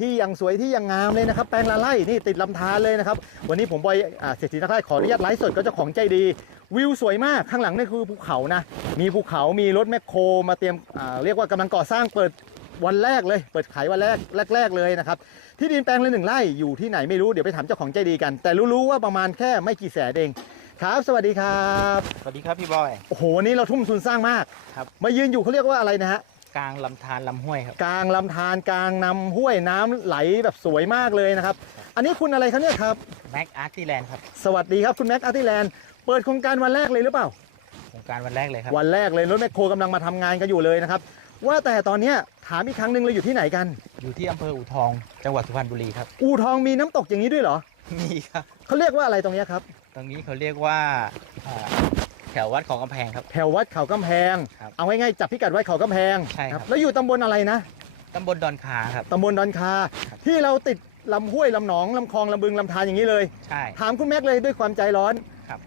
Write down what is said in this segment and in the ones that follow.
ที่ยังสวยที่ยังงามเลยนะครับ แปลงละไร่นี่ติดลำธารเลยนะครับ วันนี้ผมบอยอ่าเศรษฐีนักไร่ขออนุญาตไลฟ์สดก็เจ้าของใจดี วิวสวยมากข้างหลังนี่คือภูเขานะ มีภูเขามีรถแมคโครมาเตรียมอ่าเรียกว่ากำลังก่อสร้างเปิดวันแรกเลย เปิดขายวันแรกแรก ๆ เลยนะครับ ที่ดินแปลงละหนึ่งไร่อยู่ที่ไหนไม่รู้เดี๋ยวไปถามเจ้าของใจดีกัน แต่รู้ๆว่าประมาณแค่ไม่กี่แสนเองครับ สวัสดีครับ สวัสดีครับพี่บอย โอ้โห วันนี้เราทุ่มทุนสร้างมาก ครับ มายืนอยู่เขาเรียกว่าอะไรนะฮะ กลางลำธารลำห้วยครับ กลางลำธารกลางนำห้วยน้ำไหลแบบสวยมากเลยนะครับ อันนี้คุณอะไรครับเนี่ยครับ แม็กอาร์ติแลนด์ครับสวัสดีครับคุณแม็กอาร์ติแลนด์เปิดโครงการวันแรกเลยหรือเปล่า โครงการวันแรกเลยครับ วันแรกเลยรถแมคโครกำลังมาทำงานกันอยู่เลยนะครับ ว่าแต่ตอนเนี้ยถามอีกครั้งหนึ่งเราอยู่ที่ไหนกัน อยู่ที่อำเภออูทอง จังหวัดสุพรรณบุรีครับ อูทองมีน้ำตกอย่างนี้ด้วยเหรอมีครับ เขาเรียกว่าอะไรตรงเนี้ยครับ ตรงนี้เขาเรียกว่าอ่าแถววัดของกำแพงครับ แถววัดเขากำแพง ครับเอาง่ายๆจับพิกัดไว้เขากำแพงใช่ครับ แล้วอยู่ตำบลอะไรนะตำบลดอนคาครับ ตำบลดอนคา ครับ ที่เราติดลำห้วยลำหนองลำคลองลำบึงลำธารอย่างนี้เลย ใช่ ถามคุณแม็กเลยด้วยความใจร้อนครับ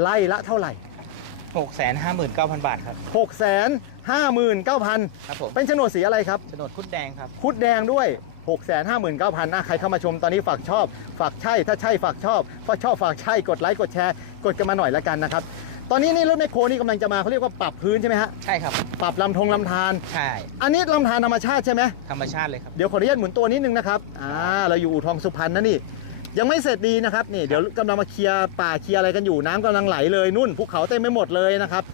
ไล่ละเท่าไหร่หกแสนห้าหมื่นเก้าพันบาทครับ 6 5 9 0 0 0 ครับผมเป็นโฉนดสีอะไรครับ โฉนดคุดแดงครับ คุดแดงด้วย 6 5 9 0 0 0นะใครเข้ามาชมตอนนี้ฝากชอบ ฝากใช่ ถ้าใช่ฝากชอบถ้าชอบฝากใช่ กดไลค์ กดแชร์ กดกันมาหน่อยละกันนะครับ ตอนนี้นี่รถแมคโครนี่กำลังจะมาเขาเรียกว่าปรับพื้นใช่ไหมฮะใช่ครับ ปรับลำธงลำธารใช่ อันนี้ลำธารธรรมชาติใช่ไหมธรรมชาติเลยครับ เดี๋ยวขออนุญาตหมุนตัวนิดนึงนะครับอ่าเราอยู่อู่ทองสุพรรณนะนี่ ยังไม่เสร็จดีนะครับนี่เดี๋ยวกำลังมาเคลียร์ป่าเคลียร์อะไรกันอยู่น้ำกำลังไหลเลยนุ่นภูเขาเต็มไปหมดเลยนะครับ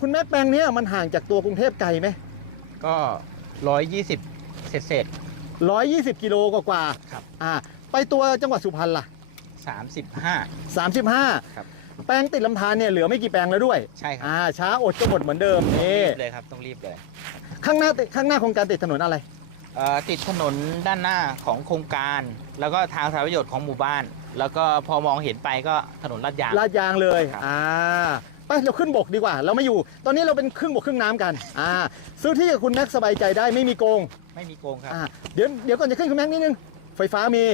คุณแม็กแปลงเนี้ยมันห่างจากตัวกรุงเทพไกลไหมก็ร้อยยี่สิบเศษเศษร้อยยี่สิบกิโลกว่าๆครับอ่าไปตัวจังหวัดสุพรรณล่ะสามสิบห้าสามสิบห้าครับ แปลงติดลำธารเนี่ยเหลือไม่กี่แปลงแล้วด้วยใช่ครับอ่าช้าอดก็หมดเหมือนเดิมต้องนี่รีบเลยครับต้องรีบเลยข้างหน้าติดข้างหน้าโครงการติดถนนอะไร เอ่อติดถนนด้านหน้าของโครงการ แล้วก็ทางสาธารณประโยชน์ของหมู่บ้าน แล้วก็พอมองเห็นไปก็ถนนลาดยาง ลาดยางเลย ครับ อ่า ไปเราขึ้นบกดีกว่า เราไม่อยู่ ตอนนี้เราเป็นครึ่งบกครึ่งน้ำกัน อ่า ซื้อที่กับคุณแม็กสบายใจได้ไม่มีโกง ไม่มีโกงครับ อ่า เดี๋ยวเดี๋ยวก่อนจะขึ้นคุณแม็กนิดนึง ไฟฟ้ามี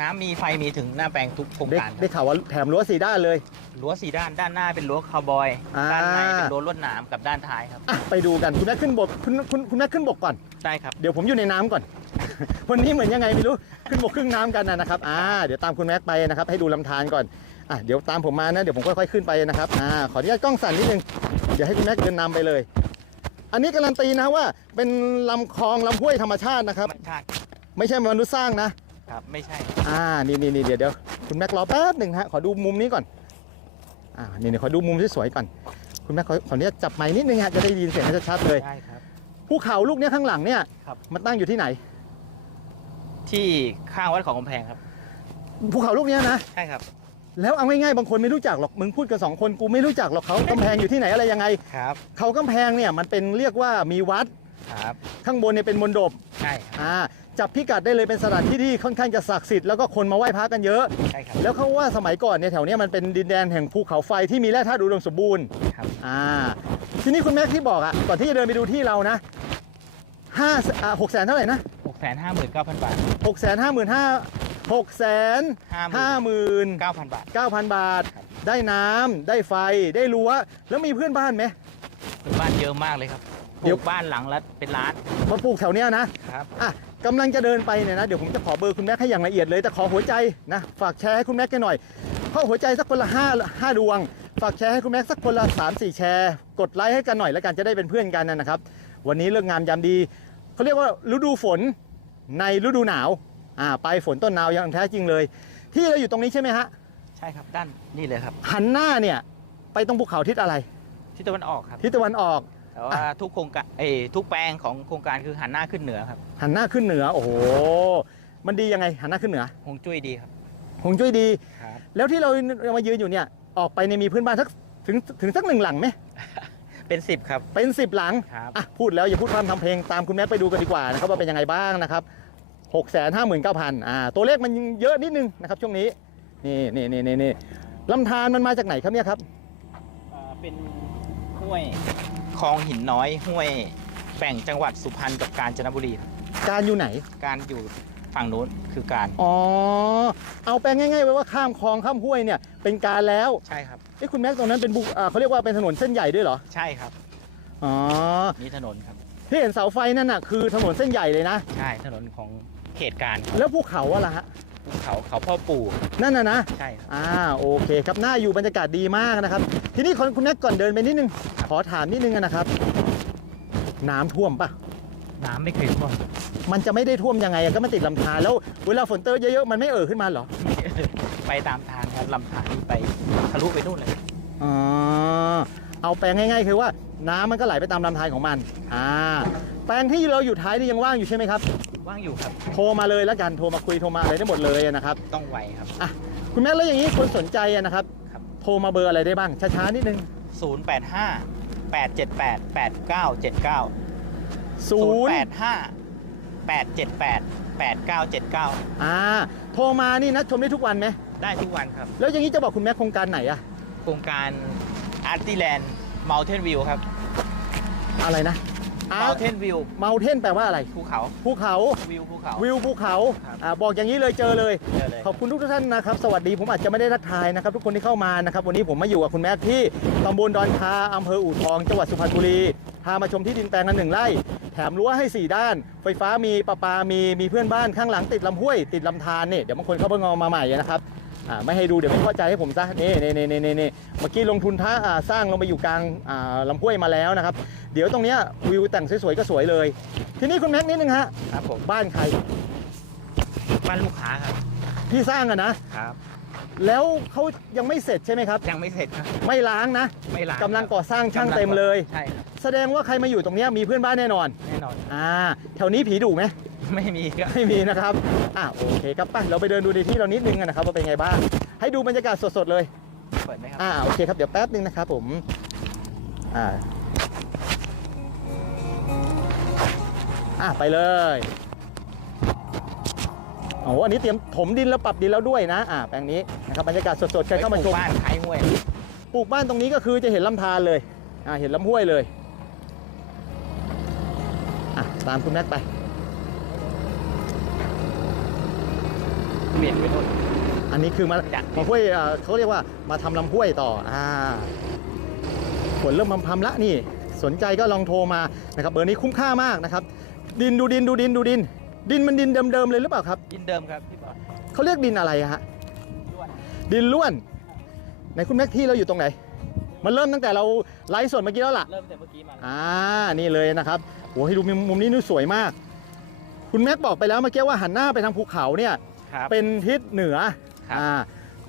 น้ำมีไฟมีถึงหน้าแปลงทุกโครงได้การได้ข่าวว่าแถมรั้วสี่ด้านเลย รั้วสีด้านด้านหน้าเป็นรั้วคาวบอย อ่า ด้านในเป็นรั้วลวดหนามกับด้านท้ายครับ อะไปดูกันคุณแม็กขึ้นบกคุณคุณคุณแม็กขึ้นบกก่อน ได้ครับ เดี๋ยวผมอยู่ในน้ำก่อน วันนี้เหมือนยังไงไม่รู้ ขึ้นบกครึ่งน้ำกันนะนะครับอ่าเดี๋ยวตามคุณแม็กไปนะครับ ให้ดูลำธารก่อนอะเดี๋ยวตามผมมานะเดี๋ยวผมค่อยๆขึ้นไปนะครับอ่าขออนุญาตกล้องสั่นนิดนึงเดี๋ยวให้คุณแม็กเดินนำไปเลย อันนี้การันตีนะว่าเป็นลำคลองลำห้วยธรรมชาตินะครับธรรมชาติไม่ใช่มนุษย์สร้างนะ ครับ ไม่ใช่ อ่า นี่นี่นี่เดี๋ยวเดี๋ยวคุณแม็กรอแป๊บหนึ่งฮะ ขอดูมุมนี้ก่อน อ่า นี่นี่ขอดูมุมที่สวยก่อน คุณแม็กขอขออนุญาตจับไม้นิดนึงฮะ จะได้ยินเสียงชัดๆเลย ได้ครับ ภูเขาลูกเนี้ยข้างหลังเนี่ยครับ มันตั้งอยู่ที่ไหน ที่ข้างวัดของกำแพงครับ ภูเขาลูกเนี้ยนะ ใช่ครับ แล้วเอาง่ายๆบางคนไม่รู้จักหรอก มึงพูดกันสองคนกูไม่รู้จักหรอกเขากำแพงอยู่ที่ไหนอะไรยังไง ครับ เขากำแพงเนี่ยมันเป็นเรียกว่ามีวัด ครับ ข้างบนเนี่ยเป็นมณฑปใช่ครับอ่าจับพิกัดได้เลยเป็นสถานที่ที่ค่อนข้างจะศักดิ์สิทธิ์แล้วก็คนมาไหว้พระกันเยอะ ใช่ครับแล้วเขาว่าสมัยก่อนเนี่ยแถวเนี้ยมันเป็นดินแดนแห่งภูเขาไฟที่มีแร่ธาตุอุดมสมบูรณ์ครับอ่าทีนี้คุณแม็กที่บอกอะก่อนที่จะเดินไปดูที่เรานะห้าอ่าหกแสนเท่าไหร่นะหกแสนห้าหมื่นเก้าพันบาทหกแสนห้าหมื่นห้าหกแสนห้าหมื่นเก้าพันบาทเก้าพันบาทครับได้น้ำได้ไฟได้รั้วแล้วมีเพื่อนบ้านไหมคือบ้านเยอะมากเลยครับ ปเดี๋ลูยวกบ้านหลังละเป็นล้านมาปลูกแถวเนี้ยนะครับ อะกำลังจะเดินไปเนี่ยนะ เดี๋ยวผมจะขอเบอร์คุณแม็กให้อย่างละเอียดเลย แต่ขอหัวใจนะ ฝากแชร์ให้คุณแม็กกันหน่อย เข้าหัวใจสักคนละห้าห้าดวง ฝากแชร์ให้คุณแม็กสักคนละสามสี่แชร์ กดไลค์ให้กันหน่อยแล้วกันจะได้เป็นเพื่อนกันนะครับ วันนี้เรื่องงามยามดี เขาเรียกว่าฤดูฝนในฤดูหนาว อ่า ไปลายฝนต้นหนาวอย่างแท้จริงเลย ที่เราอยู่ตรงนี้ใช่ไหมฮะ ใช่ครับด้านนี่เลยครับ หันหน้าเนี่ยไปตรงภูเขาทิศอะไร ทิศตะวันออกครับ ทิศตะวันออก แต่ว่าทุกโครงการเอยทุกแปลงของโครงการคือหันหน้าขึ้นเหนือครับหันหน้าขึ้นเหนือ โอ้โห มันดียังไงหันหน้าขึ้นเหนือฮวงจุ้ยดีครับคงช่วยดี ครับ แล้วที่เรามายืนอยู่เนี่ย ออกไปในยมีเพื่อนบ้านสักถึงถึงสักหนึ่งหลังไหมเป็นสิบครับ เป็นสิบหลัง ครับ อะพูดแล้วอย่าพูดพร่ำทำเพลงตามคุณแม็กไปดูกันดีกว่านะครับว่าเป็นยังไงบ้างนะครับหกแสนห้าหมื่นเก้าพันอ่าตัวเลขมันเยอะนิดนึงนะครับช่วงนี้ นี่นี่นี่นี่นี่ลำธารมันมาจากไหนครับเนี่ยครับ เป็นห้วย คลองหินน้อยห้วยแบ่งจังหวัดสุพรรณกับกาญจนบุรีครับการอยู่ไหน การอยู่ฝั่งนู้นคือการอ๋อ เอาแปลงง่ายๆไว้ว่าข้ามคลองข้ามห้วยเนี่ยเป็นการแล้วใช่ครับเอ้คุณแม็กตรงนั้นเป็นบุอ่าเขาเรียกว่าเป็นถนนเส้นใหญ่ด้วยเหรอ ใช่ครับอ๋อ นี่ถนนครับ ที่เห็นเสาไฟนั่นน่ะคือถนนเส้นใหญ่เลยนะ ใช่ถนนของเขตการครับแล้วภูเขาอะล่ะฮะ ภูเขาเขาพ่อปู่นั่นน่ะนะ ใช่ครับ อ่าโอเคครับน่าอยู่บรรยากาศดีมากนะครับ ทีนี้คนคุณแม็กก่อนเดินไปนิดนึง ขอถามนิดนึงนะครับ น้ำท่วมปะน้ำไม่เคยท่วมมันจะไม่ได้ท่วมยังไงอะก็มันติดลำธารแล้วเวลาฝนเตกเยอะๆมันไม่เอ่อขึ้นมาเหรอไปตามทางครับลำธารนี่ไปทะลุไปนู่นเลย อ๋อเอาแปลงง่ายๆ คือว่าน้ำมันก็ไหลไปตามลำธารของมัน อ่า แปลงที่เราอยู่ท้ายนี่ยังว่างอยู่ใช่ไหมครับ ว่างอยู่ครับ โทรมาเลยแล้วกันโทรมาคุยโทรมาอะไรได้หมดเลยนะครับ ต้องไวครับคุณแม่แล้วอย่างนี้คนสนใจอะนะครับ ครับ โทรมาเบอร์อะไรได้บ้าง ช้าๆนิดนึง 085 878 8979ศูนย์085 878 8979 อ่า โทรมานี่นะชมได้ทุกวันไหมได้ทุกวันครับ แล้วอย่างนี้จะบอกคุณแม่โครงการไหนอะโครงการ Artiland Mountain View ครับ อะไรนะ Mountain View เมาเทนแปลว่าอะไร ภูเขา ภูเขา วิวภูเขา วิวภูเขาครับ อ่าบอกอย่างนี้เลยเจอเลย เจอเลยขอบคุณทุกท่านนะครับ สวัสดีผมอาจจะไม่ได้ทักทายนะครับ ทุกคนที่เข้ามานะครับ วันนี้ผมมาอยู่กับคุณแม่ที่ตำบลดอนคาอำเภออู่ทอง จังหวัดสุพรรณบุรี พามาชมที่ดินแปลงละหนึ่งไร่ แถมรั้วให้ 4 ด้าน ไฟฟ้ามีประปามีมีเพื่อนบ้านข้างหลังติดลำห้วย ติดลำธารเนี่ยเดี๋ยวบางคนเขาเพิ่งเอามาใหม่นะครับ อ่าไม่ให้ดูเดี๋ยวไม่เข้าใจให้ผมซะนี่นี่นี่นี่นี่เมื่อกี้ลงทุนท่าอ่าสร้างลงไปอยู่กลางอ่าลำห้วยมาแล้วนะครับ เดี๋ยวตรงเนี้ยวิวแต่งสวยๆก็สวยเลย ทีนี้คุณแม็กนิดนึงฮะครับผมบ้านใครบ้านลูกค้าครับที่สร้างอะนะครับ แล้วเขายังไม่เสร็จใช่ไหมครับ ยังไม่เสร็จครับไม่ล้างนะไม่ล้างกำลังครับก่อสร้างช่างเต็มเลย ใช่ครับแสดงว่าใครมาอยู่ตรงเนี้ยมีเพื่อนบ้านแน่นอนแน่นอนอ่าแถวนี้ผีดุไหม ไม่มีครับไม่มีนะครับอ่าโอเคครับไปเราไปเดินดูในที่เรานิดนึงนะครับว่าเป็นไงบ้างให้ดูบรรยากาศสดๆเลยเปิดไหมครับอ่าโอเคครับเดี๋ยวแป๊บนึงนะครับผมอ่าอ่าไปเลยโอ้โหอันนี้เตรียมถมดินแล้วปรับดินแล้วด้วยนะอ่าแปลงนี้นะครับบรรยากาศสดๆใครเข้ามาชมบ้านท้ายห้วยปลูกบ้านตรงนี้ก็คือจะเห็นลำธารเลยอ่าเห็นลำห้วยเลยอะตามคุณแม็กไป เปลี่ยนไปนู่นอันนี้คือมาจากมาห้วยอ่าเขาเรียกว่ามาทำลำห้วยต่ออ่าฝนเริ่มพำๆละนี่ สนใจก็ลองโทรมานะครับเบอร์นี้คุ้มค่ามากนะครับ ดินดูดินดูดินดูดิน ดินมันดินเดิมๆเลยหรือเปล่าครับยินเดิมครับพี่บอลเขาเรียกดินอะไรอะฮะด้วนดินล้วนในคุณแม็กที่เราอยู่ตรงไหน มันเริ่มตั้งแต่เราไลฟ์สดเมื่อกี้แล้วล่ะ เริ่มแต่เมื่อกี้มาแล้วอ่า นี่เลยนะครับโอ้ให้ดูมุมมุมนี้นี่สวยมาก คุณแม็กบอกไปแล้วเมื่อกี้ว่าหันหน้าไปทางภูเขาเนี่ย ครับเป็นทิศเหนือครับ อ่า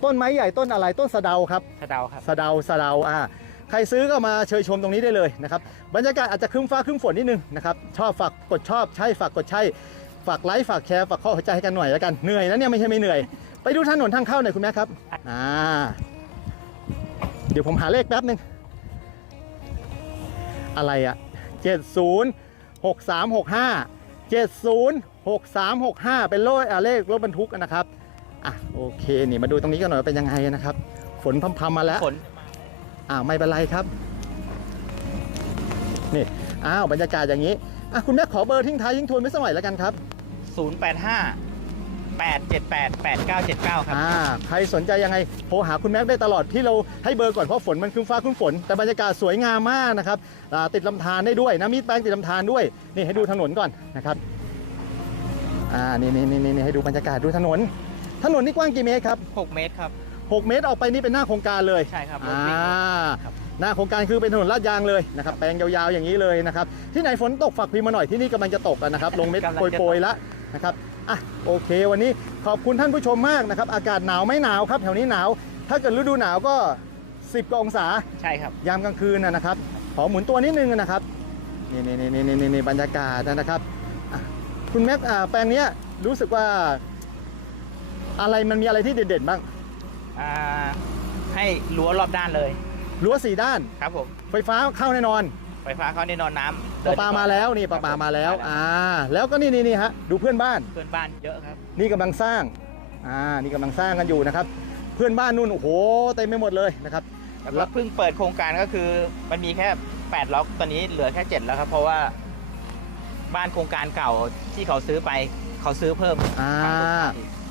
ต้นไม้ใหญ่ต้นอะไรต้นสะเดาครับ สะเดาครับ สะเดาสะเดาอ่าใครซื้อก็มาเชยชมตรงนี้ได้เลยนะครับ บรรยากาศอาจจะครึ้มฟ้าครึ้มฝนนิดนึงนะครับ ชอบฝากกดชอบใช่ฝากกดใช่ฝากไลค์ฝากแชร์ฝากข้อหัวใจให้กันหน่อยแล้วกัน เหนื่อยนะเนี่ยไม่ใช่ไม่เหนื่อย ไปดูถนนทางเข้าหน่อยคุณแม่ครับ อ่า เดี๋ยวผมหาเลขแป๊บหนึ่งอะไรอะ70 6365 70 6365 เป็นโลอ่าเลขรถบรรทุกนะครับอะโอเคนี่มาดูตรงนี้กันหน่อยว่าเป็นยังไงนะครับ ฝนพำๆมาแล้วฝนอ้าวไม่เป็นไรครับนี่อ้าวบรรยากาศอย่างนี้อะคุณแม่ขอเบอร์ทิ้งท้ายทิ้งทวนไม่สมัยแล้วกันครับ 085 878 8979 ครับ อ่าใครสนใจยังไงโทรหาคุณแม็กได้ตลอดที่เราให้เบอร์ก่อนเพราะฝนมันครึ้มฟ้าครึ้มฝน แต่บรรยากาศสวยงามมากนะครับอ่าติดลำธารได้ด้วยนะมีดแป้งติดลำธารด้วย นี่ให้ดูถนนก่อนนะครับ อ่านี่นี่นี่นี่ให้ดูบรรยากาศดูถนน ถนนนี่กว้างกี่เมตรครับ 6 เมตรครับ 6 เมตรออกไปนี่เป็นหน้าโครงการเลยใช่ครับรถอ่าวิ่งครับ หน้าโครงการคือเป็นถนนลาดยางเลยนะครับแปลงยาวๆอย่างนี้เลยนะครับที่ไหนฝนตกฝากพิมพ์มาหน่อยที่นี่กำลังจะตกกันนะครับลงเม็ดกำลังจะตก โปรยๆแล้วนะครับอะโอเค วันนี้ขอบคุณท่านผู้ชมมากนะครับอากาศหนาวไม่หนาวครับแถวนี้หนาว ถ้าเกิดฤดูหนาวก็ 10กว่าองศา ใช่ครับ ยามกลางคืนนะนะครับ ขอหมุนตัวนิดนึงนะครับ นี่นี่นี่นี่นี่นี่บรรยากาศนะครับอะ คุณแม็กอ่าแปลงเนี้ยรู้สึกว่า อะไรมันมีอะไรที่เด่นๆบ้างอ่าให้รั้วรอบด้านเลยรั้วสี่ด้านครับผมไฟฟ้าเข้าแน่นอน ไฟฟ้าเขาแน่นอนน้ำปลาปลามาแล้วนี่ปลาปลามาแล้วอ่าแล้วก็นี่นี่นี่ฮะดูเพื่อนบ้านเพื่อนบ้านเยอะครับ นี่กำลังสร้างอ่านี่กำลังสร้างกันอยู่นะครับ เพื่อนบ้านนู่นโอ้โหเต็มไปหมดเลยนะครับแล้วก็เพิ่งเปิดโครงการก็คือมันมีแค่8ล็อกตอนนี้เหลือแค่7แล้วครับเพราะว่า บ้านโครงการเก่าที่เขาซื้อไปเขาซื้อเพิ่มอ่า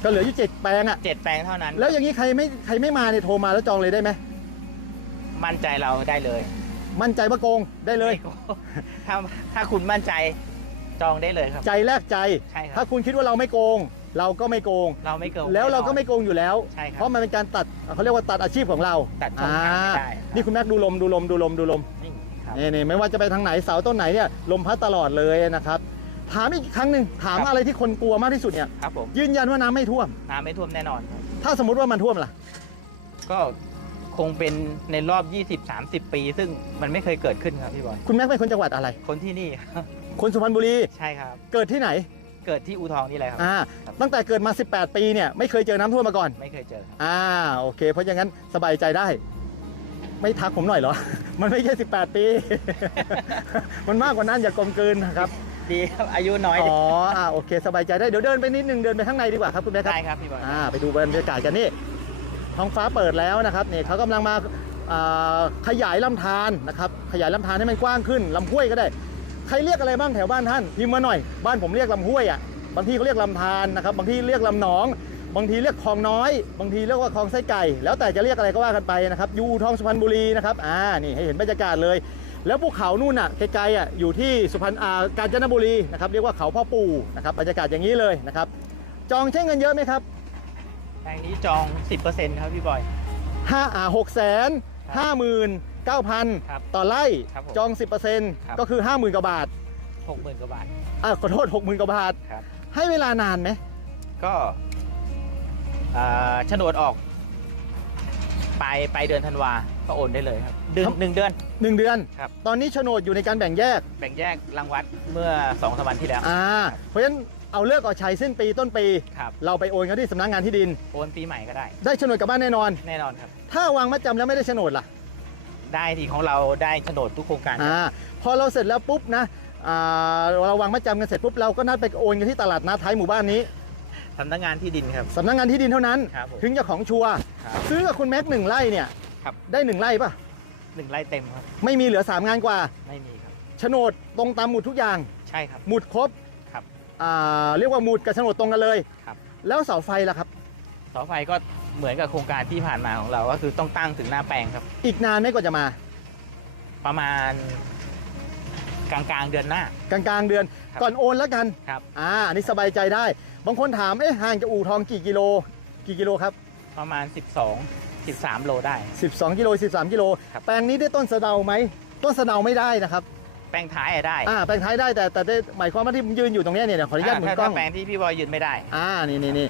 ก็เหลืออยู่เจ็ดแปลงอะเจ็ดแปลงเท่านั้น แล้วอย่างนี้ใครไม่ใครไม่มาเนี่ยโทรมาแล้วจองเลยได้ไหมมั่นใจเราได้เลย มั่นใจว่าโกงได้เลยไม่โกงถ้าถ้าคุณมั่นใจจองได้เลยครับ ใจแลกใจใช่ครัถ้าบคุณคิดว่าเราไม่โกง เราก็ไม่โกง เราไม่โกง แล้วเราก็ไม่แน่นอนโกงอยู่แล้วใช่ครับเพราะมันเป็นการตัดเขาเรียกว่าตัดอาชีพของเรา ตัดช่องทางไม่ได้อ่านี่คุณแม็กดูลมดูลมดูลมดูลมนี่ ครับ นี่นี่ไม่ว่าจะไปทางไหนเสาต้นไหนเนี่ยลมพัดตลอดเลยนะครับถามอีกครั้งหนึ่งถามครับ อะไรที่คนกลัวมากที่สุดเนี่ยครับผมยืนยันว่าน้ำไม่ท่วม น้ำไม่ท่วมแน่นอนครับถ้าสมมติว่ามันท่วมล่ะ ก็คงเป็นในรอบ 20-30 ปี ซึ่งมันไม่เคยเกิดขึ้นครับพี่บอยคุณแม็กเป็นคนจังหวัดอะไร คนที่นี่คนสุพรรณบุรีใช่ครับ เกิดที่ไหนเกิดที่อูทองนี่แหละครับ อ่าครับ ตั้งแต่เกิดมา 18 ปีเนี่ยไม่เคยเจอน้ำท่วมมาก่อนไม่เคยเจอครับ อ่าโอเค เพราะอย่างนั้นสบายใจได้ ไม่ทักผมหน่อยเหรอ มันไม่ใช่ 18 ปี มันมากกว่านั้นอย่ากลมกลืนนะครับดีครับอายุน้อยอ๋ดีออ่าโอเค สบายใจได้เดี๋ยวเดินไปนิดนึงเดินไปข้างในดีกว่าครับคุณแม่ครับได้ครับพี่บอยอ่าไปดูบรรยากาศกันนี่ท้องฟ้าเปิดแล้วนะครับเนี่ยเขากำลังมาอ่าขยายลำธารนะครับขยายลำธารให้มันกว้างขึ้นลำห้วยก็ได้ ใครเรียกอะไรบ้างแถวบ้านท่านพิมพ์มาหน่อย บ้านผมเรียกลำห้วยอะบางทีเขาเรียกลำธารนะครับบางทีเรียกลำหนอง บางทีเรียกคลองน้อย บางทีเรียกว่าคลองไส้ไก่ แล้วแต่จะเรียกอะไรก็ว่ากันไปนะครับอยูทองสุพรรณบุรีนะครับอ่านี่ให้เห็นบรรยากาศเลย แล้วภูเขานู่นอะไกลๆอะอยู่ที่สุพรรณอ่ากาญจนบุรีนะครับเรียกว่าเขาพ่อปู่นะครับบรรยากาศอย่างนี้เลยนะครับจองใช้เงินเยอะไหมครับแปลงนี้จอง 10%ครับพี่บอย ห้าอ่าหกแสนห้าหมื่นเก้าพันครับต่อไร่ครับผมจองสิบเปอร์เซ็นต์ครับ ก็คือห้าหมื่นกว่าบาท60,000กว่าบาท อ่าขอโทษหกหมื่นกว่าบาท ครับ ให้เวลานานไหมก็ อ่าโฉนดออกปลายปลายเดือนธันวาก็โอนได้เลยครับเดือนหนึ่งเดือน หนึ่งเดือน ครับ ตอนนี้โฉนดอยู่ในการแบ่งแยกแบ่งแยกรังวัดเมื่อสองสามวันที่แล้วอ่าเพราะฉะนั้นเอาเลิกเอาชัยสิ้นปีต้นปี ครับเราไปโอนกันที่สำนักงานที่ดิน โอนปีใหม่ก็ได้ ได้โฉนดกลับบ้านแน่นอน แน่นอนครับ ถ้าวางมัดจำแล้วไม่ได้โฉนดล่ะได้ทีของเราได้โฉนดทุกโครงการครับ อ่าพอเราเสร็จแล้วปุ๊บนะอ่าเราวางมัดจำกันเสร็จปุ๊บเราก็นัดไปโอนกันที่ตลาดนัดท้ายหมู่บ้านนี้ สำนักงานที่ดินครับ สำนักงานที่ดินเท่านั้น ครับผมถึงจะของชัวร์ครับ ซื้อกับคุณแม็กหนึ่งไร่เนี่ยครับ ได้หนึ่งไร่ป่ะหนึ่งไร่เต็มครับ ไม่มีเหลือ3งานกว่าไม่มีครับ โฉนดตรงตามหมุดทุกอย่าง ใช่ครับ หมุดครบครับอ่าเรียกว่าหมุดกับโฉนดตรงกันเลยครับ แล้วเสาไฟล่ะครับ เสาไฟก็เหมือนกับโครงการที่ผ่านมาของเรา ก็คือต้องตั้งถึงหน้าแปลงครับ อีกนานไหมกว่าจะมา ประมาณ กลางกลางๆเดือนหน้า กลางๆเดือนครับก่อนโอนแล้วกันครับอ่าอันนี้สบายใจได้ บางคนถามเอ๊ะห่างจากอู่ทองกี่กิโล กี่กิโลครับ ประมาณ 12 13 โลได้ 12 กิโล 13 กิโล ครับ แปลงนี้ได้ต้นสะเดาไหม ต้นสะเดาไม่ได้นะครับ แปลงท้ายอะได้อ่า แปลงท้ายได้แต่แต่ได้หมายความว่าที่ผมยืนอยู่ตรงเนี้ยเนี่ยขออนุญาตหมุนถ้ากล้ถ้าองแปลงที่พี่บอยยืนไม่ได้ อ่า นี่นี่นี่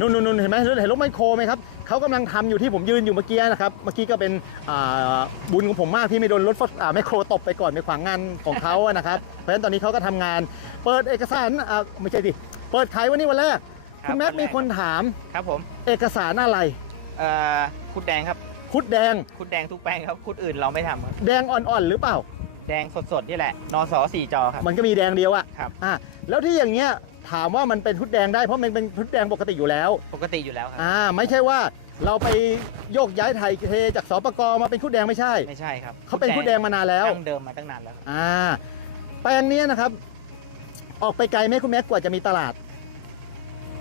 นู่นนู่นนู่นเห็นไหมเห็นรถไมคโครไหมครับ เขากำลังทำอยู่ที่ผมยืนอยู่เมื่อกี้นะครับเมื่อกี้ก็เป็นอ่าบุญของผมมากที่ไม่โดนรถฟอ่าไมคโครตบไปก่อนไปขวางงานของเขาอะนะครับเพราะฉะนั้นตอนนี้เขาก็ทำงาน เปิดเอกสารอ่าไม่ใช่ดิเปิดขายวันนี้วันแรกครับคุณแม็กวันแรกมีคนถามครับผมเอกสารอะไรเอ่อคุดแดงครับคุดแดงคุดแดงทุกแปลงครับคุดอื่นเราไม่ทำครับแดงอ่อนๆหรือเปล่า แดงสดๆนี่แหละนอสอสี่จอครับมันก็มีแดงเดียวอะครับอ่าแล้วที่อย่างเงี้ย ถามว่ามันเป็นพุดแดงได้เพราะมันเป็นพุดแดงปกติอยู่แล้ว ปกติอยู่แล้วครับ อ่าไม่ใช่ว่าเราไปโยกย้ายไทยเทจากสปกมาเป็นพุดแดงไม่ใช่ ไม่ใช่ครับเขาเป็นพุดแดงมานานแล้ว ตั้งเดิมมาตั้งนานแล้วครับอ่าแปลงเนี้ยนะครับ ออกไปไกลไหมคุณแม็กกว่าจะมีตลาด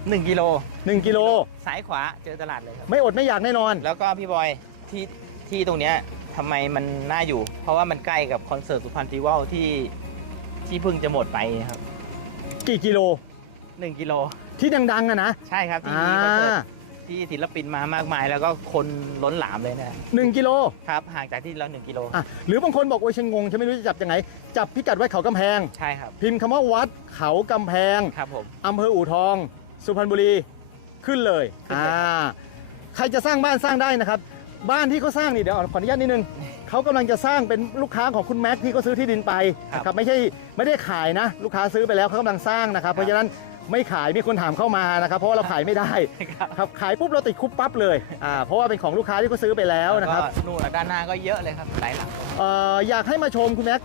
หนึ่งกิโล1กิโลซ้ายขวาเจอตลาดเลยครับ ไม่อดไม่อยากแน่นอน แล้วก็พี่บอยที่ที่ตรงเนี้ยทำไมมันน่าอยู่ เพราะว่ามันใกล้กับคอนเสิร์ตสุพรรณฟีเวลที่ที่เพิ่งจะหมดไปครับ กี่กิโล หนึ่งกิโลที่ดังๆอะนะ ใช่ครับที่อ่ามีคอนเสิร์ตที่ศิลปินมามากมาย แล้วก็คนล้นหลามเลยนะหนึ่งกิโลครับห่างจากที่เราหนึ่งกิโลอะหรือบางคนบอกโอ้ยฉันงงฉันไม่รู้จะจับยังไง จับพิกัดไว้เขากำแพง ใช่ครับพิมพ์คำว่าวัดเขากำแพงครับผม อำเภออู่ทอง สุพรรณบุรีขึ้นเลยขึ้นเลยอ่าใครจะสร้างบ้านสร้างได้นะครับ บ้านที่เขาสร้างนี่เดี๋ยวขออนุญาตนิดนึงเขากำลังจะสร้างเป็นลูกค้าของคุณแม็กที่เขาซื้อที่ดินไปนะครับไม่ใช่ไม่ได้ขายนะ ลูกค้าซื้อไปแล้วเขากำลังสร้างนะครับ เพราะฉะนั้น ไม่ขายมีคนถามเข้ามานะครับเพราะว่าเราขายไม่ได้ครับครับขายปุ๊บเราติดคุปปั๊บเลยอ่าเพราะว่าเป็นของลูกค้าที่เขาซื้อไปแล้วนะครับก็นู่นน่ะด้านหน้าก็เยอะเลยครับหลายหลังเอ่ออยากให้มาชมคุณแม็ก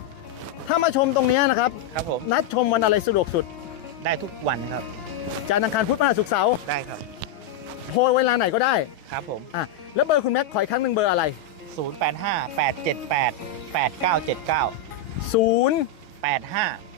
ถ้ามาชมตรงเนี้ยนะครับครับผมนัดชมวันอะไรสะดวกสุดได้ทุกวันครับจันทร์อังคารพุธพฤหัสศุกร์เสาร์ได้ครับโทรเวลาไหนก็ได้ครับผมอะแล้วเบอร์คุณแม็กขออีกครั้งหนึ่งเบอร์อะไร 0 8 5 8 7 8 8 9 7 9 0 8 5 8 7 8 8 9 7 9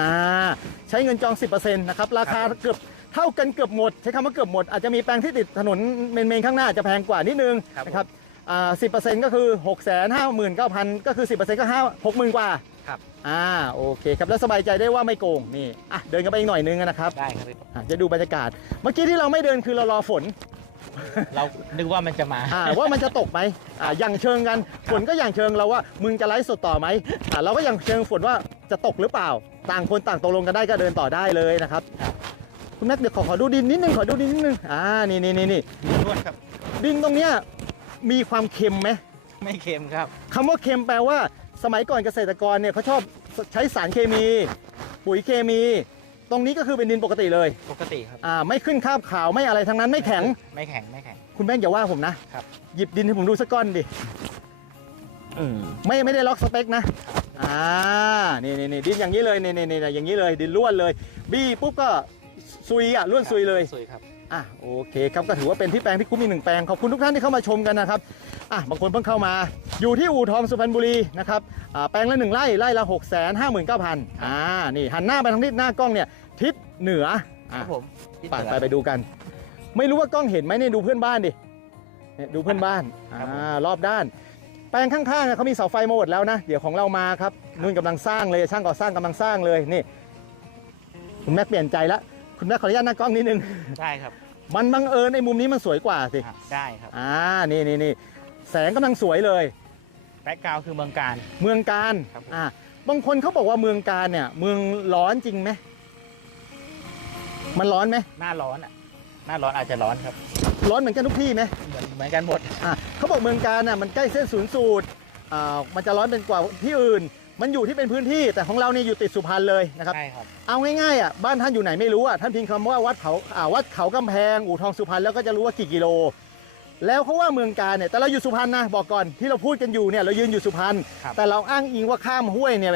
อ่าใช้เงินจอง 10%นะครับราคาครับเกือบเท่ากันเกือบหมด ใช้คำว่าเกือบหมด อาจจะมีแปลงที่ติดถนนเมนๆข้างหน้าอาจจะแพงกว่านิดนึงนะครับอ่าสิบเปอร์เซ็นต์ก็คือหกแสนห้าหมื่นเก้าพันก็คือสิบเปอร์เซ็นต์ก็ห้าหกหมื่นกว่าครับอ่าโอเคครับแล้วสบายใจได้ว่าไม่โกงนี่อะเดินกันไปอีกหน่อยนึงนะครับ ได้ครับพี่อะจะดูบรรยากาศ เมื่อกี้ที่เราไม่เดินคือเรารอฝน เรานึกว่ามันจะมา อ่าว่ามันจะตกไหมอ่าอย่างเชิงกันฝนก็อย่างเชิงเราว่ามึงจะไลฟ์สดต่อไหมอ่าเราก็อย่างเชิงฝนว่าจะตกหรือเปล่า ต่างคนต่างตกลงกันได้ก็เดินต่อได้เลยนะครับครับ คุณแม็กเดี๋ยวขอขอดูดินนิดนึงขอดูดินนิดนึงอ่านี่นี่นี่นี่นวดครับ ดินตรงเนี้ยมีความเค็มไหมไม่เค็มครับ คำว่าเค็มแปลว่า สมัยก่อนเกษตรกรเนี่ยเขาชอบใช้สารเคมี ปุ๋ยเคมี ตรงนี้ก็คือเป็นดินปกติเลยปกติครับ อ่าไม่ขึ้นคราบขาวไม่อะไรทั้งนั้นไม่แข็ง ไม่แข็งไม่แข็ง คุณแม่งอย่าว่าผมนะครับ หยิบดินให้ผมดูสักก้อนดิอืมไม่ไม่ได้ล็อกสเปคนะอ่านี่นี่นี่ดินอย่างนี้เลยนี่นี่นี่อย่างนี้เลย ดินล้วนเลย บี้ปุ๊บก็ซุยอะล้วนซุยเลยซุยครับ อะโอเคครับก็ถือว่าเป็นที่แปลงที่คุ้มอีกหนึ่งแปลงขอบคุณทุกท่านที่เข้ามาชมกันนะครับอะบางคนเพิ่งเข้ามา อยู่ที่อู่ทองสุพรรณบุรีนะครับอ่าแปลงละหนึ่งไร่ไร่ละหกแสนห้าหมื่นเก้าพันอ่านี่หันหน้าไปทางทิศหน้ากล้องเนี่ยทิศเหนือคอะรับผมที่ไปเหลือไปไปดูกัน ไม่รู้ว่ากล้องเห็นไหมเนี่ยดูเพื่อนบ้านดิเนี่ยดูเพื่อนบ้านครับผมอ่ารอบด้าน แปลงข้างๆเนี่ยเขามีเสาไฟมาหมดแล้วนะเดี๋ยวของเรามาครับนุ่นกำลังสร้างเลยช่างก่อสร้างกำลังสร้างเลยนี่คุณแม่เปลี่ยนใจแล้ว คุณแม่ขออนุญาตหน้ากล้องนิดนึง ได้ครับมันบังเอิญไอ้มุมนี้มันสวยกว่าสิ อะได้ครับอ่า นี่นี่นี่แสงกำลังสวยเลย แบ็กกราวคือเมืองการ เมืองการครับผม อ่าบางคนเขาบอกว่าเมืองการเนี่ย เมืองร้อนจริงไหมมันร้อนไหมหน้าร้อนอะ หน้าร้อนอาจจะร้อนครับ ร้อนเหมือนกันทุกที่ไหมเหมือนเหมือนกันหมด อะเขาบอกเมืองการน่ะมันใกล้เส้นศูนย์สูตรอ่ามันจะร้อนเป็นกว่าที่อื่น มันอยู่ที่เป็นพื้นที่แต่ของเรานี่อยู่ติดสุพรรณเลยนะครับ ใช่ครับ เอาง่ายๆอะบ้านท่านอยู่ไหนไม่รู้อะท่านพิมพ์คำว่าวัดเขาอ่าวัดเขากำแพงอู่ทองสุพรรณแล้วก็จะรู้ว่ากี่กิโล แล้วเขาว่าเมืองการเนี่ยแต่เราอยู่สุพรรณนะบอกก่อนที่เราพูดกันอยู่เนี่ยเรายืนอยู่สุพรรณครับ แต่เราอ้างอิงว่าข้ามห้วยเนี่ย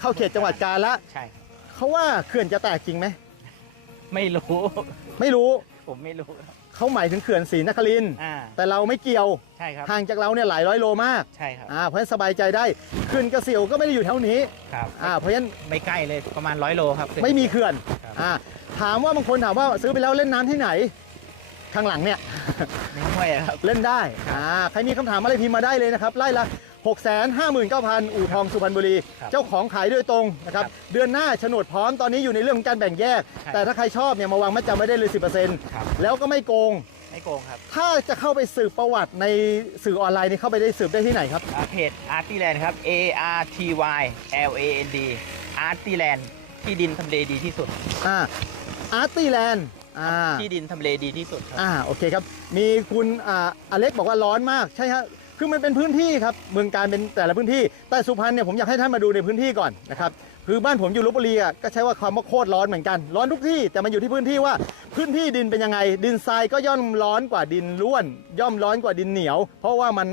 เข้าเขตจังหวัดกาญละใช่ครับ เขาว่าเขื่อนจะแตกจริงไหมไม่รู้ ไม่รู้ผมไม่รู้ครับ เขาหมายถึงเขื่อนศรีนครินทร์อ่าแต่เราไม่เกี่ยวใช่ครับห่างจากเราเนี่ยหลายร้อยโลมากใช่ครับอ่าเพราะฉะนั้นสบายใจได้เขื่อนกระเสียวก็ไม่ได้อยู่แถวนี้ครับอ่าเพราะฉะนั้นไม่ใกล้เลยประมาณร้อยโลครับ ไม่มีเขื่อนครับ อ่าถามว่าบางคนถามว่าซื้อไปแล้วเล่นน้ำที่ไหน ข้างหลังเนี่ย ในห้วยอะครับ เล่นได้อ่าใครมีคำถามอะไรพิมพ์มาได้เลยนะครับ ไล่ละ 6 5 9 0 0 0 อู่ทองสุพรรณบุรีครับเจ้าของขายโดยตรงนะครับครับ เดือนหน้าโฉนดพร้อมตอนนี้อยู่ในเรื่องของการแบ่งแยกใช่แต่ถ้าใครชอบเนี่ยมาวางมัดจำไว้ได้เลย ครับ 10%แล้วก็ไม่โกง ไม่โกงครับถ้าจะเข้าไปสืบประวัติในสื่อออนไลน์นี่เข้าไปได้สืบได้ที่ไหนครับ อ่าเพจ Artyland ครับ A R T Y L A N D Artyland ที่ดินทำเลดีที่สุดอ่าอาร์ตี้แลนด์อ่าที่ดินทำเลดีที่สุดครับ อ่าโอเคครับ มีคุณอ่าอเล็กบอกว่าร้อนมากใช่ฮะ คือมันเป็นพื้นที่ครับเมืองการเป็นแต่ละพื้นที่ แต่สุพรรณเนี่ยผมอยากให้ท่านมาดูในพื้นที่ก่อนนะครับคือบ้านผมอยู่ลบบุรีอะก็ใช้ว่าความว่าโคตรร้อนเหมือนกัน ร้อนทุกที่แต่มันอยู่ที่พื้นที่ว่าพื้นที่ดินเป็นยังไง ดินทรายก็ย่อมร้อนกว่าดินร่วน ย่อมร้อนกว่าดินเหนียว เพราะว่ามัน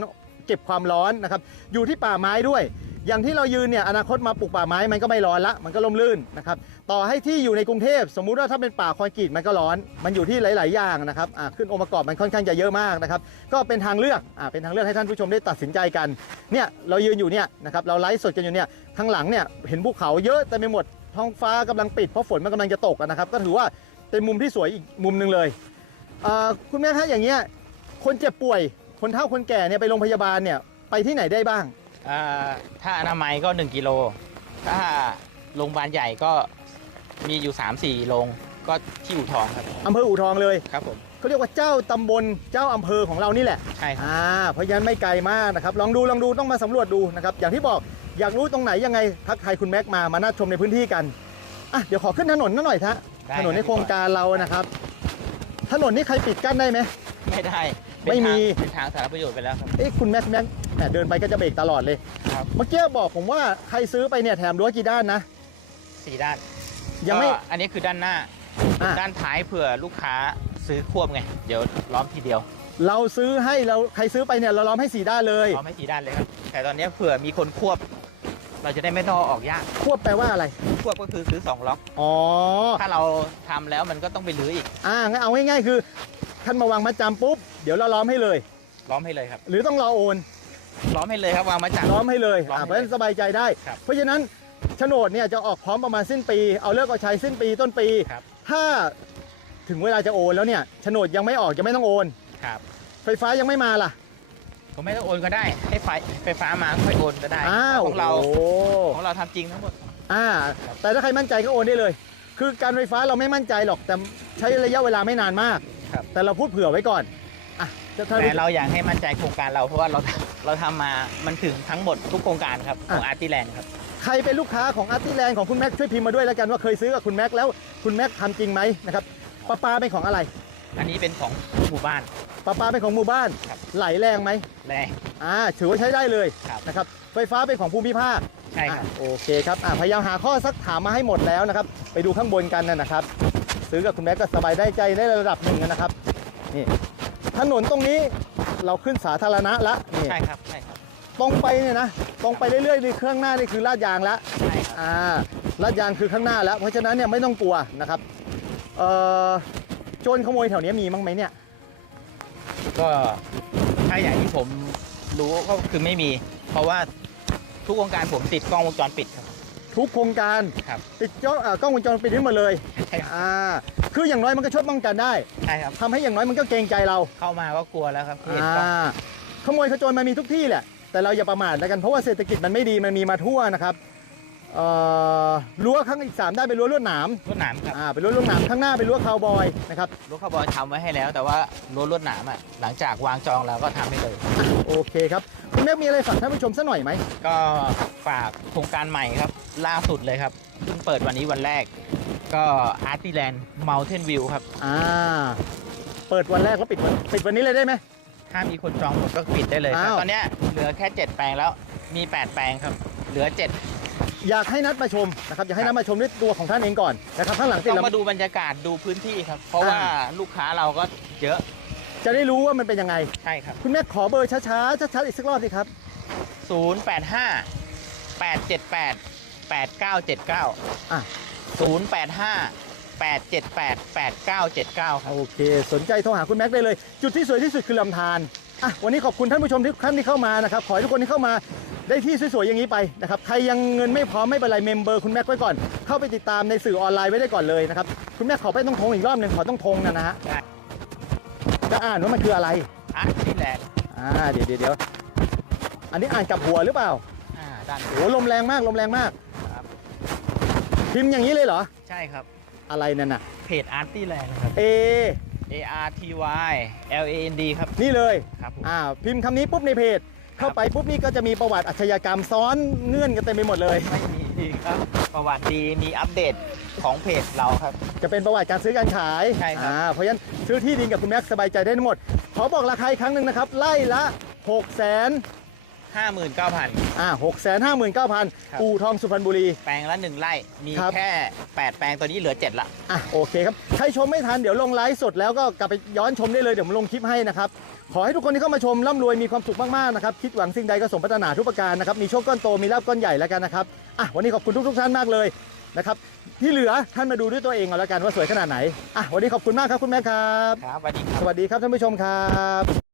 เก็บความร้อนนะครับอยู่ที่ป่าไม้ด้วย อย่างที่เรายืนเนี่ยอนาคตมาปลูกป่าไม้มันก็ไม่ร้อนละมันก็ล่มลื่นนะครับ ต่อให้ที่อยู่ในกรุงเทพสมมุติว่าถ้าเป็นป่าคอนกรีตมันก็ร้อน มันอยู่ที่หลาย ๆ อย่างนะครับอ่าขึ้นองค์ประกอบมันค่อนข้างจะเยอะมากนะครับก็เป็นทางเลือกอ่าเป็นทางเลือกให้ท่านผู้ชมได้ตัดสินใจกันเนี่ยเรายืนอยู่เนี่ยนะครับเราไลฟ์สดกันอยู่เนี่ยข้างหลังเนี่ยเห็นภูเขาเยอะแต่ไม่หมดท้องฟ้ากำลังปิดเพราะฝนมันกำลังจะตกนะครับก็ถือว่าเป็นมุมที่สวยอีกมุมหนึ่งเลยคุณแม่คะอย่างเงี้ยคนเจ็บป่วยคนเฒ่าคนแก่เนี่ยไปโรงพยาบาลเนี่ยไปที่ไหนได้บ้างถ้าอนามัยก็ 1 กิโล ถ้าโรงพยาบาลใหญ่ก็ มีอยู่ 3-4โรงก็ที่อู่ทองครับอำเภออู่ทองเลยครับผม เขาเรียกว่าเจ้าตำบลเจ้าอำเภอของเรานี่แหละใช่ครับ อ่าเพราะฉะนั้นไม่ไกลมากนะครับ ลองดูลองดูต้องมาสำรวจดูนะครับ อย่างที่บอกอยากรู้ตรงไหนยังไงทักทายคุณแม็กมามาน่าชมในพื้นที่กันอะเดี๋ยวขอขึ้นถนนหน่อยทะได้ถนนในโครงการเรานะครับ ถนนนี่ใครปิดกั้นได้ไหม ไม่ได้ไม่มีเป็นทางเป็นทางสาธารณประโยชน์ไปแล้วครับ เอ้คุณแม็กแม็กแหมเดินไปก็จะเบรกตลอดเลยครับ เมื่อกี้บอกผมว่าใครซื้อไปเนี่ยแถมรั้วกี่ด้านนะสี่ด้าน ยังไม่ ก็อันนี้คือด้านหน้า อะ ด้านท้ายเผื่อลูกค้าซื้อควบไง เดี๋ยวล้อมทีเดียวเราซื้อให้เราใครซื้อไปเนี่ยเราล้อมให้สีด้านเลย ล้อมให้ทีด้านเลยครับ แต่ตอนนี้เผื่อมีคนควบ เราจะได้ไม่ต้องเอาออกยาก ควบแปลว่าอะไร ควบก็คือซื้อ2ล็อก อ๋อถ้าเราทำแล้วมันก็ต้องไปรื้ออีก อ่างั้นเอาง่ายๆคือท่านมาวางมัดจำปุ๊บเดี๋ยวเราล้อมให้เลย ล้อมให้เลยครับ หรือต้องรอโอน ล้อมให้เลยครับวางมาจาก ล้อมให้เลยล้อมให้อ่าเพราะฉะนั้นสบายใจได้ ครับเพราะฉะนั้น โฉนดเนี่ยจะออกพร้อมประมาณสิ้นปี เอาเลิกเอาใช้สิ้นปีต้นปี ครับ ถ้าถึงเวลาจะโอนแล้วเนี่ยโฉนดยังไม่ออกยังไม่ต้องโอน ครับไฟฟ้ายังไม่มาล่ะผมไม่ต้องโอนก็ได้ ให้ไฟไฟฟ้ามาค่อยโอนก็ได้อ้าวของเราโอ้โหของเราทำจริงทั้งหมด อ่า แต่ถ้าใครมั่นใจก็โอนได้เลย คือการไฟฟ้าเราไม่มั่นใจหรอกแต่ใช้ระยะเวลาไม่นานมาก ครับ แต่เราพูดเผื่อไว้ก่อนอะจะถ้า แต่เราอยากให้มั่นใจโครงการเราเพราะว่าเราเราทำมามันถึงทั้งหมดทุกโครงการครับของอาร์ติแลนด์ครับใครเป็นลูกค้าของอาร์ติแลนด์ของคุณแม็กช่วยพิมพ์มาด้วยแล้วกันว่าเคยซื้อกับคุณแม็กแล้วคุณแม็กทำจริงไหมนะครับประปาเป็นของอะไรอันนี้เป็นของหมู่บ้านประปาเป็นของหมู่บ้าน ครับ ไหลแรงไหมแรง อ่าถือว่าใช้ได้เลยครับนะครับไฟฟ้าเป็นของภูมิภาคใช่ครับ อะโอเคครับอะพยายามหาข้อสักถามมาให้หมดแล้วนะครับ ไปดูข้างบนกันนะนะครับ ซื้อกับคุณแม็กก็สบายได้ใจได้ระดับหนึ่งนะครับนี่ถนนตรงนี้เราขึ้นสาธารณะละนี่ใช่ครับ ใช่ครับ ตรงไปเนี่ยนะ ตรงไปเรื่อยๆนี่เครื่องหน้านี่คือลาดยางละใช่ครับอ่าลาดยางคือข้างหน้าแล้ว เพราะฉะนั้นเนี่ยไม่ต้องกลัวนะครับเอ่อโจรขโมยแถวนี้มีมั้งไหมเนี่ยก็ถ้าอย่างที่ผมรู้ก็คือไม่มี เพราะว่าทุกโครงการผมติดกล้องวงจรปิดครับ ทุกโครงการครับติดกล้องอ่ากล้องวงจรปิดนี้หมดเลยใช่ครับอ่าคืออย่างน้อยมันก็ช่วยป้องกันได้ใช่ครับ ทำให้อย่างน้อยมันก็เกรงใจเราเข้ามาก็กลัวแล้วครับเห็นอ่กล้องาขโมยขโจรมันมีทุกที่แหละ แต่เราอย่าประมาทแล้วกันเพราะว่าเศรษฐกิจมันไม่ดีมันมีมาทั่วนะครับเอ่อรั้วข้างอีกสามด้านเป็นรั้วลวดหนามรถหนามครับอ่าเป็นรั้วลวดหนามข้างหน้าเป็นรั้วคาวบอยนะครับรถขบอยทำไว้ให้แล้ว แต่ว่ารถรถหนามอะหลังจากวางจองแล้วก็ทำให้เลย โอเคครับคุณแม่มีอะไรฝากท่านผู้ชมสักหน่อยไหม ก็ฝากโครงการใหม่ครับ ล่าสุดเลยครับเพิ่งเปิดวันนี้วันแรก ก็ Artiland Mountain View ครับ อ่า เปิดวันแรกแล้วปิดวันปิดวันนี้เลยได้ไหม ถ้ามีคนจองหมดก็ปิดได้เลยครับอ้าว ตอนเนี้ยเหลือแค่7แปลงแล้วมี8แปลงครับ เหลือ7อยากให้นัดมาชมนะครับอยากให้นัดมาชมด้วยตัวของท่านเองก่อนนะครับข้างหลังติดต้องลำ มาดูบรรยากาศดูพื้นที่ครับ เพราะว่าลูกค้าเราก็เยอะจะได้รู้ว่ามันเป็นยังไง ใช่ครับ คุณแม่ขอเบอร์ช้าๆชัดๆอีกสักรอบสิครับ 085 878 8979 อะ 085 878 8979 ครับ โอเค สนใจโทรหาคุณแม็กได้เลย จุดที่สวยที่สุดคือลำธารอะวันนี้ขอบคุณท่านผู้ชมทุกท่านที่เข้ามานะครับ ขอให้ทุกคนที่เข้ามาได้ที่สวยๆอย่างนี้ไปนะครับ ใครยังเงินไม่พร้อมไม่เป็นไรเมมเบอร์คุณแม็กไว้ก่อน เข้าไปติดตามในสื่อออนไลน์ไว้ได้ก่อนเลยนะครับ คุณแม็กขอไปต้องทงอีกรอบหนึ่งขอต้องทงนะนะฮะได้ จะอ่านว่ามันคืออะไร Artiland อ่า เดี๋ยวเดี๋ยวเดี๋ยวอันนี้อ่านกลับหัวหรือเปล่าอ่าด้านโอ้ลมแรงมากลมแรงมาก ครับ พิมพ์อย่างนี้เลยเหรอ ใช่ครับ อะไรนั่นน่ะ เพจ Artiland นะครับ A A R T Y L A N D ครับนี่เลยครับผมอ่าพิมพ์คำนี้ปุ๊บในเพจ เข้าไปปุ๊บนี่ก็จะมีประวัติอาชญากรรมซ้อนเงื่อนกันเต็มไปหมดเลย ไม่มีครับ ประวัติดีมีอัปเดตของเพจเราครับ จะเป็นประวัติการซื้อการขายใช่ครับ อ่าเพราะฉะนั้นซื้อที่ดินกับคุณแม็กซ์สบายใจได้ทั้งหมด ขอบอกราคาอีกครั้งหนึ่งนะครับ ไล่ละ 6 0 0 0 0 59,000 อ่า6 5 9 0 0ครับ0อู่ทองสุพรรณบุรี แปลงละ 1 ไร่ มีครับ แค่ 8 แปลงตัวนี้เหลือ 7 ละ อะโอเคครับ ใครชมไม่ทันเดี๋ยวลงไลฟ์สดแล้วก็กลับไปย้อนชมได้เลย เดี๋ยวผมลงคลิปให้นะครับ ขอให้ทุกคนที่เข้ามาชมร่ำรวยมีความสุขมาก ๆ นะครับ คิดหวังสิ่งใดก็สมปรารถนาทุกประการนะครับ มีโชคก้อนโต มีลาบก้อนใหญ่แล้วกันนะครับ อะวันนี้ขอบคุณทุก ๆ ท่านมากเลยนะครับ ที่เหลือท่านมาดูด้วยตัวเองเอาแล้วกันว่าสวยขนาดไหน อะวันนี้ขอบคุณมากครับคุณแม่ครับ ครับสวัสดีครับ สวัสดีครับท่านผู้ชมครับ